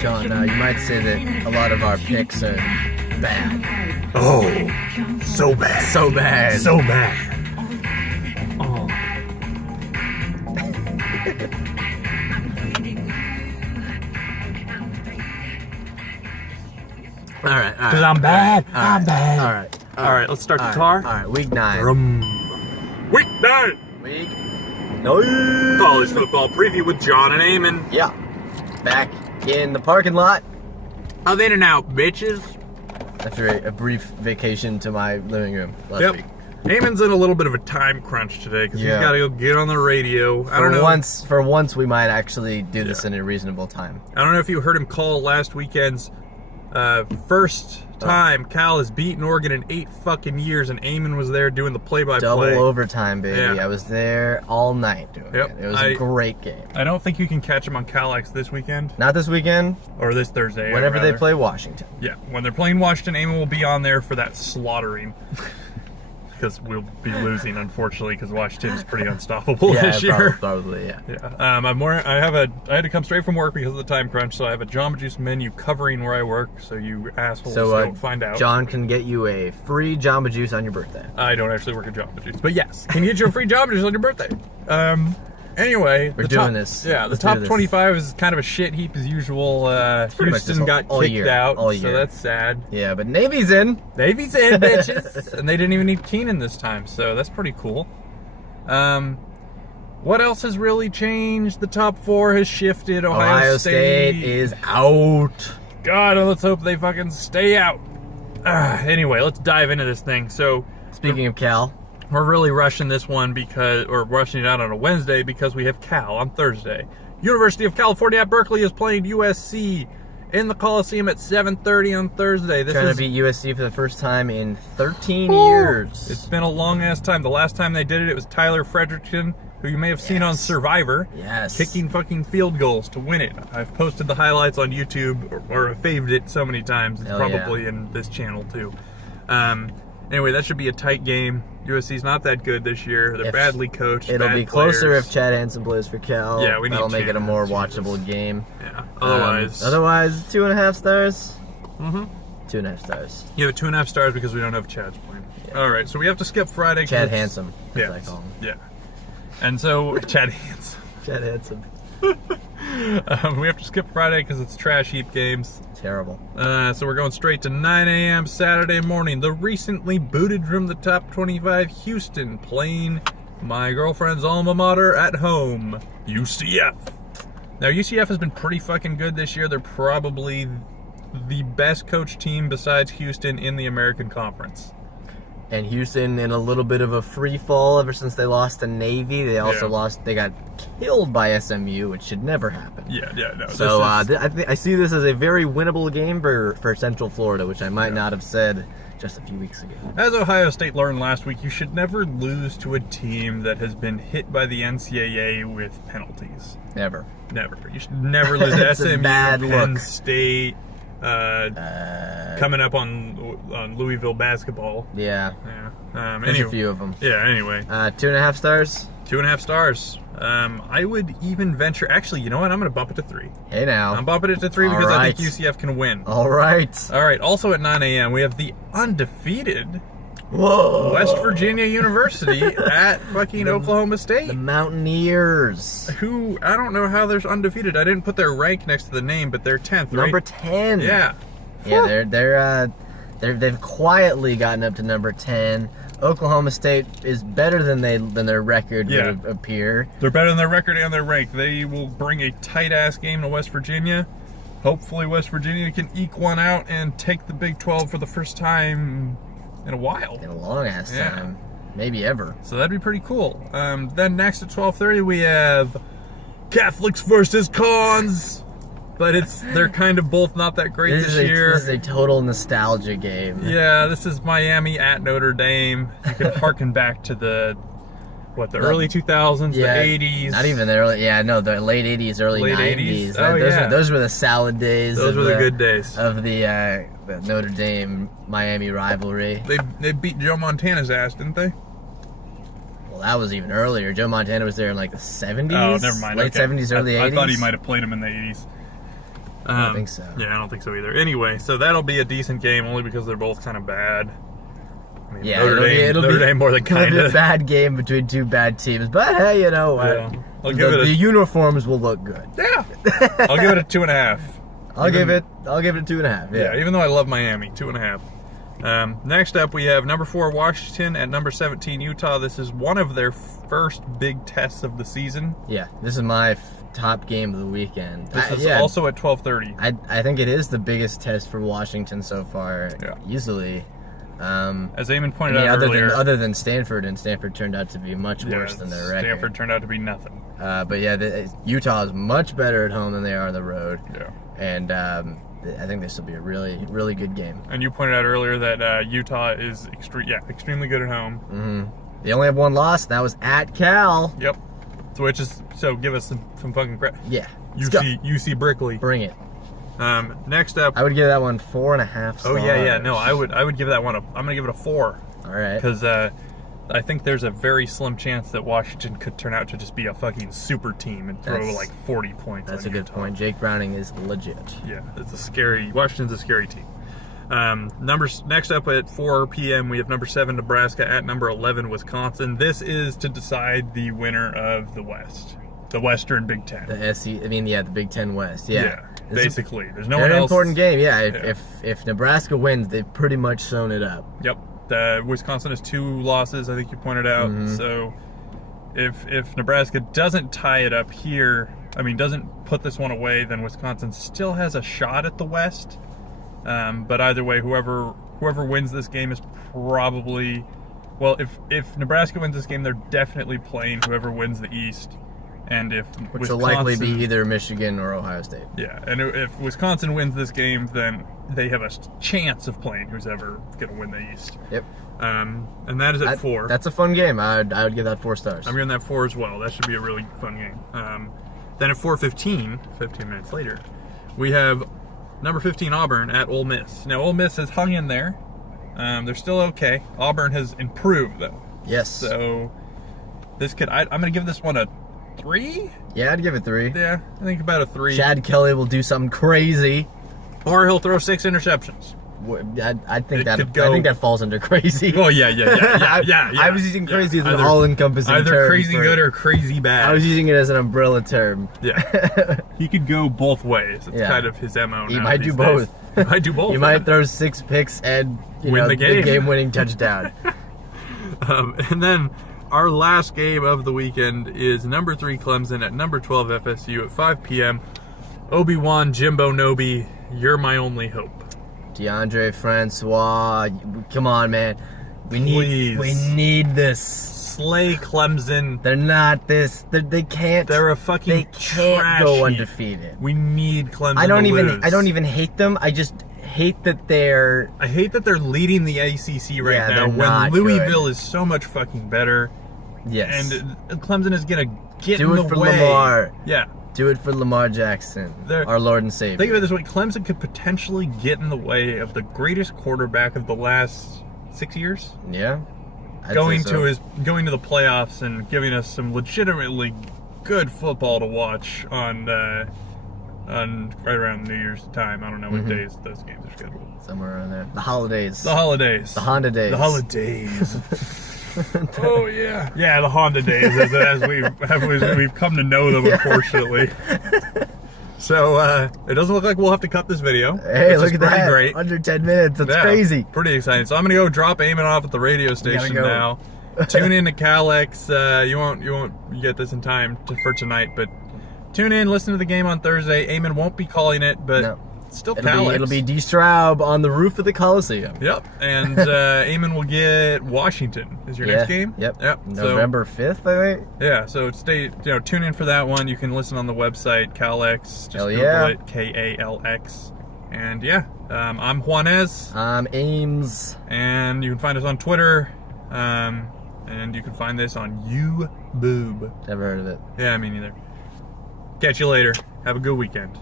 John, you might say that a lot of our picks are bad. Oh, so bad. So bad. So bad. Oh. All right. Because I'm bad. I'm bad. All right. All right, let's start the car. All right, week 9. Week 9. Week 9. College football preview with John and Eamon. Yeah. Back in the parking lot. Of In and Out, bitches. After a brief vacation to my living room last week. Eamon's in a little bit of a time crunch today because he's got to go get on the radio. I don't know. For once, we might actually do this in a reasonable time. I don't know if you heard him call last weekend's first time Cal has beaten Oregon in 8 fucking years, and Eamon was there doing the play-by-play. Double overtime, baby. Yeah. I was there all night doing it. It was a great game. I don't think you can catch him on Cal-X this weekend. Not this weekend. Or this Thursday. Whenever they play Washington. Yeah, when they're playing Washington, Eamon will be on there for that slaughtering. Because we'll be losing, unfortunately, because Washington is pretty unstoppable this year. Probably, yeah. I had to come straight from work because of the time crunch, so I have a Jamba Juice menu covering where I work, so you assholes don't find out. John can get you a free Jamba Juice on your birthday. I don't actually work at Jamba Juice, but yes, can get you a free Jamba Juice on your birthday. Anyway, we're doing this. Yeah, the top 25 is kind of a shit heap as usual. Houston got kicked out, so that's sad. Yeah, but Navy's in. Navy's in, bitches. And they didn't even need Keenan this time, so that's pretty cool. What else has really changed? The top 4 has shifted. Ohio State is out. God, let's hope they fucking stay out. Anyway, let's dive into this thing. So, speaking of Cal, we're really rushing this one rushing it out on a Wednesday because we have Cal on Thursday. University of California at Berkeley is playing USC in the Coliseum at 7:30 on Thursday. Trying to beat USC for the first time in 13 years. It's been a long ass time. The last time they did it, it was Tyler Frederickson, who you may have seen on Survivor, kicking fucking field goals to win it. I've posted the highlights on YouTube or faved it so many times. It's probably in this channel too. Anyway, that should be a tight game. USC's not that good this year. They're badly coached. It'll be closer if Chad Hansen plays for Cal. Yeah, that'll make it a more watchable game. Yeah. Otherwise, 2.5 stars. 2.5 stars. You have 2.5 stars because we don't know if Chad's playing. Yeah. All right, so we have to skip Friday. Chad Hansen, as I call him. Yeah. And so Chad Hansen. Chad Hansen. We have to skip Friday because it's trash heap games. Terrible. So we're going straight to 9 a.m. Saturday morning. The recently booted from the top 25 Houston playing my girlfriend's alma mater at home, UCF. Now, UCF has been pretty fucking good this year. They're probably the best coached team besides Houston in the American Conference. And Houston in a little bit of a free fall ever since they lost to Navy. They also they got killed by SMU, which should never happen. No. So I see this as a very winnable game for Central Florida, which I might not have said just a few weeks ago. As Ohio State learned last week, you should never lose to a team that has been hit by the NCAA with penalties. Never. You should never lose to SMU, Penn look. State. Coming up on Louisville basketball. Yeah. There's a few of them. Yeah, anyway. 2.5 stars? 2.5 stars. I would even venture... Actually, you know what? I'm going to bump it to 3. Hey, now. I'm bumping it to 3 because I think UCF can win. All right. All right. Also at 9 a.m., we have the undefeated West Virginia University at fucking Oklahoma State. The Mountaineers. Who, I don't know how they're undefeated. I didn't put their rank next to the name, but they're 10th, right? Number 10. Yeah. Yeah, they've quietly gotten up to number 10. Oklahoma State is better than their record would appear. They're better than their record and their rank. They will bring a tight-ass game to West Virginia. Hopefully West Virginia can eke one out and take the Big 12 for the first time in a while. In a long-ass time. Maybe ever. So that'd be pretty cool. Then next at 12:30 we have Catholics versus Cons. But they're kind of both not that great this year. This is a total nostalgia game. Yeah, this is Miami at Notre Dame. You can harken back to the early 2000s, the 80s. Not even the early, the late 80s, early 90s. Those were the salad days. Those were the good days. Of the Notre Dame-Miami rivalry. They beat Joe Montana's ass, didn't they? Well, Well, that was even earlier. Joe Montana was there in like the 70s. Oh, never mind. Late 70s, early 80s. I thought he might have played him in the 80s. I don't think so. Yeah, I don't think so either. Anyway, so that'll be a decent game only because they're both kind of bad. I mean, Yeah, Notre Dame more than kind it'll be a of. bad game between two bad teams. But hey, you know what? Yeah. The uniforms will look good. Yeah. I'll give it a 2.5. I'll give it a 2.5. Yeah, even though I love Miami, 2.5. Next up, we have number 4 Washington at number 17 Utah. This is one of their first big tests of the season. Yeah, this is my top game of the weekend. This is also at 12:30. I think it is the biggest test for Washington so far, easily. As Eamon pointed out earlier, other than Stanford, and Stanford turned out to be much worse than their record. Stanford turned out to be nothing. But yeah, Utah is much better at home than they are on the road. Yeah. And I think this will be a really, really good game. And you pointed out earlier that Utah is extremely good at home. Mm-hmm. They only have one loss, and that was at Cal. Yep. So give us some fucking credit. Yeah. UC Berkeley. Bring it. Next up, I would give that one 4.5 stars. Oh yeah. No, I would give that one I'm gonna give it a 4. All right. Because I think there's a very slim chance that Washington could turn out to just be a fucking super team and throw like 40 points. That's a good point. Jake Browning is legit. Yeah, Washington's a scary team. Next up at 4 p.m. we have number 7 Nebraska at number 11 Wisconsin. This is to decide the winner of the West, the Western Big Ten. The Big Ten West. Yeah. Basically, there's no one else. Very important game. Yeah. If Nebraska wins, they've pretty much sewn it up. Yep. Wisconsin has 2 losses, I think you pointed out. Mm-hmm. So if Nebraska doesn't tie it up here, doesn't put this one away, then Wisconsin still has a shot at the West. But either way, whoever wins this game is probably, well, if Nebraska wins this game, they're definitely playing whoever wins the East. And which will likely be either Michigan or Ohio State. Yeah, and if Wisconsin wins this game, then they have a chance of playing who's ever going to win the East. Yep. And that is at 4. That's a fun game. I would give that 4 stars. I'm giving that 4 as well. That should be a really fun game. Then at 4:15, 15 minutes later, we have number 15 Auburn at Ole Miss. Now Ole Miss has hung in there. They're still okay. Auburn has improved though. Yes. So this could. I'm going to give this one a 3? Yeah, I'd give it 3. Yeah, I think about a 3. Chad Kelly will do something crazy. Or he'll throw 6 interceptions. I think that falls under crazy. Oh yeah. I was using crazy as an all-encompassing term. Either crazy good or crazy bad. I was using it as an umbrella term. Yeah. He could go both ways. It's kind of his MO. He might do both. He might do both. He might throw 6 picks and win the game-winning touchdown. And then our last game of the weekend is number 3 Clemson at number 12 FSU at 5 p.m. Obi-Wan Jimbo Nobi, you're my only hope. DeAndre Francois, come on, man. We need this. Slay Clemson. They're not this. They can't. They're a fucking. They can't go undefeated. We need Clemson. I don't even hate them. I just hate that they're. I hate that they're leading the ACC right now when Louisville is so much fucking better. Yes. And Clemson is gonna get in the way. Do it for Lamar. Yeah. Do it for Lamar Jackson, our Lord and Savior. Think of it this way: Clemson could potentially get in the way of the greatest quarterback of the last 6 years. Yeah, going to the playoffs and giving us some legitimately good football to watch on right around New Year's time. I don't know what days those games are scheduled. Somewhere around there. The holidays. The holidays. The Honda days. The holidays. Oh yeah, the Honda days, as we've come to know them, unfortunately. So it doesn't look like we'll have to cut this video. Hey, look at that! Great. Under 10 minutes. That's crazy. Pretty exciting. So I'm gonna go drop Eamon off at the radio station now. Tune in to Calex. You won't get this in time for tonight, but tune in. Listen to the game on Thursday. Eamon won't be calling it, but. Still Calex. It'll be D. Straub on the roof of the Coliseum. Yep. And Eamon will get Washington is your next game. Yep. November 5th, I think. Yeah, so tune in for that one. You can listen on the website, Calex. Just Google it, Kalx. And I'm Juanez. I'm Ames. And you can find us on Twitter. And you can find this on YouBoob. Never heard of it. Yeah, me neither. Catch you later. Have a good weekend.